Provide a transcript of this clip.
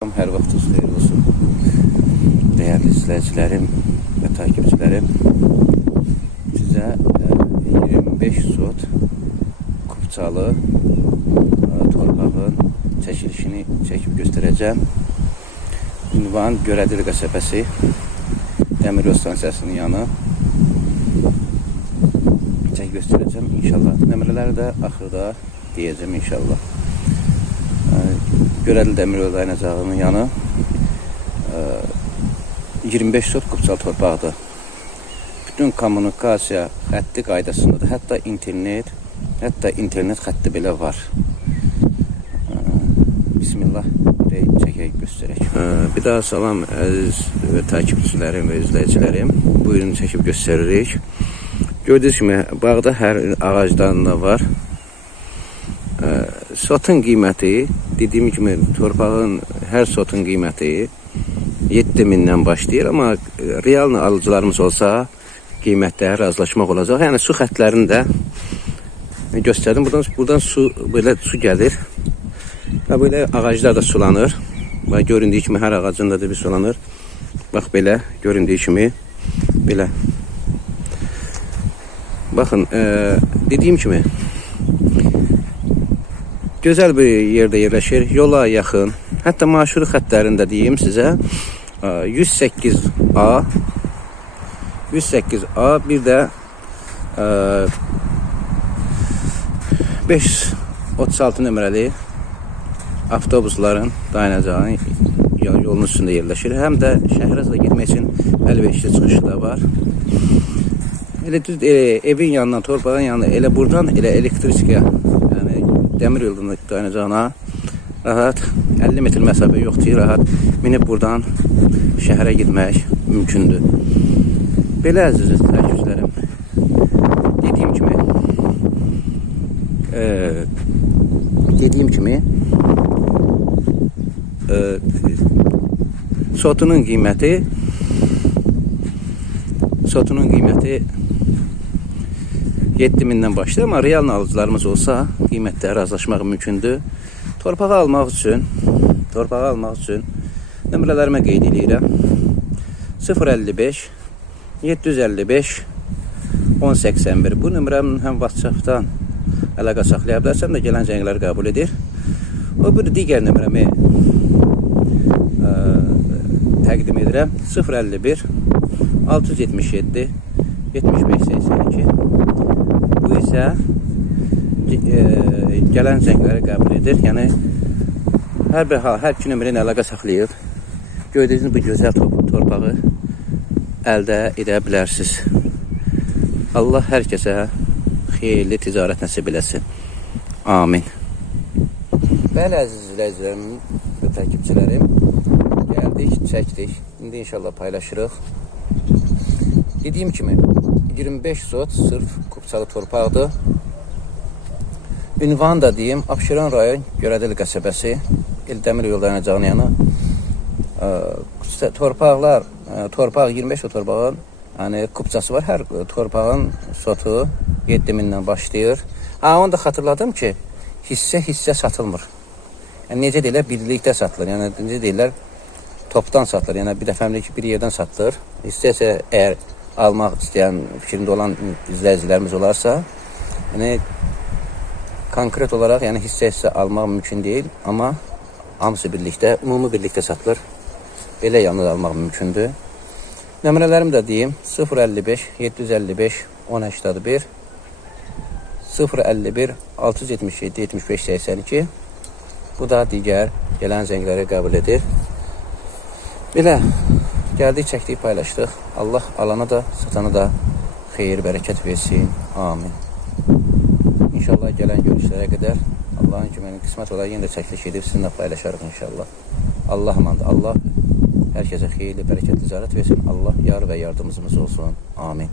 Hər vaxtınız xeyirli olsun, değerli izləyicilərim və takipçilərim. Sizə 25 sot Kupçalı torpağın çəkilişini çəkib göstərəcəm. Ünvan Görədil qəsəbəsi, Dəmiryol stansiyasının yanı. Çəkib göstərəcəm inşallah. Nömrələri də axırda deyəcəm inşallah. Görədil Dəmiryol dayanacağının yanı 25 sot Kupçalı torpaqdır. Bütün kommunikasiya xətti qaydasındadır. Hətta internet xətti belə var. Bismillah, çəkək göstərək. Bir daha salam əziz takipçilərim və izləyicilərim. Buyurun çəkib göstəririk. Gördüyünüz kimi bağda hər ağacdan da var. Sotun qiyməti, dediyim kimi torpağın hər sotun qiyməti 7.000-dən başlayır, amma real alıcılarımız olsa qiymətdə razılaşmaq olacaq. Yəni su xətlərini də göstərdim. Buradan su, belə su gəlir və belə ağaclar da sulanır. Bax, göründüyü kimi hər ağacında da bir sulanır. Bax belə, göründüyü kimi belə. Baxın, dediyim kimi gözəl bir yerdə yerləşir, yola yaxın. Hətta marşrut xətlərində deyim sizə 108A, bir də 536 nömrəli avtobusların dayanacağı yolun üstündə yerləşir. Həm də şəhərə də getmək üçün əlverişli çıxışı da var. Elə düz evin yanından, torpağın yanına, elə buradan elə elektrikaya, yəni dəmir yolunun dayanacağına rahat 50 metr məsafə yoxdur, rahat minib buradan şəhərə getmək mümkündür. Belə əziz takipçilərim, dediyim kimi sotunun qiyməti 7.000-dən başlayır, amma real alıcılarımız olsa qiymətdə razılaşmaq mümkündür. Torpağı almaq üçün nömrələrimə qeyd edirəm. 055 755 1081. Bu nömrəmin həm WhatsApp-dan əlaqə saxlaya bilərsən də gələn zəngləri qəbul edir. O bir digər nömrəmi təqdim edirəm. 051 677 7582. Bu isə gələn zəngləri qəbul edir. Yəni hər iki nömrə ilə əlaqə saxlayıb gördüyünüz bu gözəl torpağı əldə edə bilərsiniz. Allah hər kəsə xeyirli ticarət nəsib eləsin. Amin. Bəli əziz izləyicilərim və takipçilərim, gəldik, çəkdik. İndi inşallah paylaşırıq. Dediyim kimi 25 sot sırf Kupçalı torpaqdır. Ünvan da deyim, Abşeron rayon Görədil qəsəbəsi, Dəmiryol dayanacağının yanı. Torpaq 25 sot torpağın yəni kupçası var. Hər torpağın sotu 7.000-dən başlayır. Onu da xatırladım ki, hissə satılmır. Yəni necə deyirlər, birlikdə satılır. Yəni necə deyirlər, topdan satılır. Yəni bir dəfəmlik bir yerdən satılır. Hissə isə əgər almaq istəyən fikrində olan izləyicilərimiz olarsa, yəni konkret olaraq yəni hissə almaq mümkün deyil, amma hamısı birlikdə, ümumi birlikdə satılır. Belə yalnız almaq mümkündür. Nömrələrim də deyim, 055 755 1081, 051 677 75 82. Bu da digər gələn zəngləri qəbul edir. Belə gəldik, çəkdik, paylaşdıq. Allah alana da, satana da xeyir, bərəkət versin. Amin. İnşallah gələn görüşlərə qədər Allahın köməyinin qismət olar, yenə də çəkiliş edib sizinlə paylaşarıq inşallah. Allah amandır. Allah hər kəsə xeyirli, bərəkətli ticarət versin. Allah yar və yardımcımız olsun. Amin.